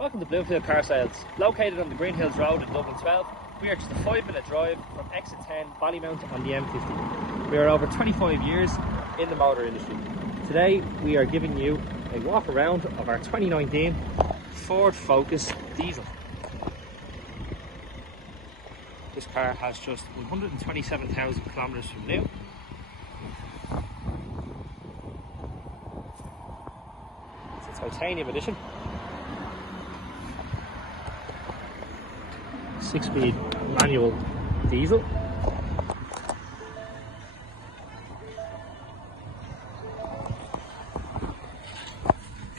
Welcome to Bloomfield Car Sales. Located on the Greenhills Road in Dublin 12, we are just a 5-minute drive from exit 10 Ballymount on the M50. We are over 25 years in the motor industry. Today we are giving you a walk around of our 2019 Ford Focus diesel. This car has just 127,000 kilometers from new. It's a titanium edition. 6-speed manual diesel.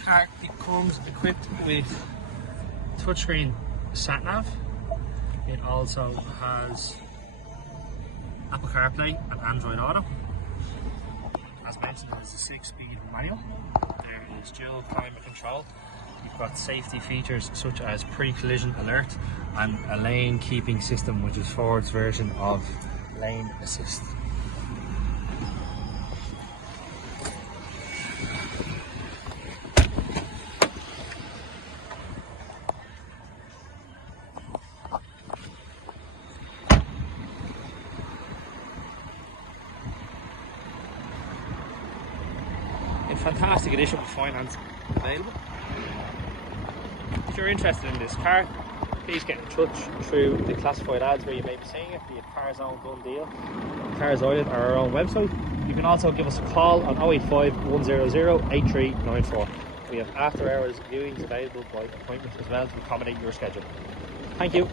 Car comes equipped with touchscreen sat-nav. It also has Apple CarPlay and Android Auto. As mentioned, it is a 6-speed manual. There is dual climate control. You've got safety features such as pre-collision alert and a lane keeping system, which is Ford's version of lane assist. In fantastic edition with finance available. If you're interested in this car, please get in touch through the classified ads where you may be seeing it, be it Cars Own Done Deal, Cars Island, or our own website. You can also give us a call on 085 100 8394. We have after hours viewings available by appointment as well to accommodate your schedule. Thank you.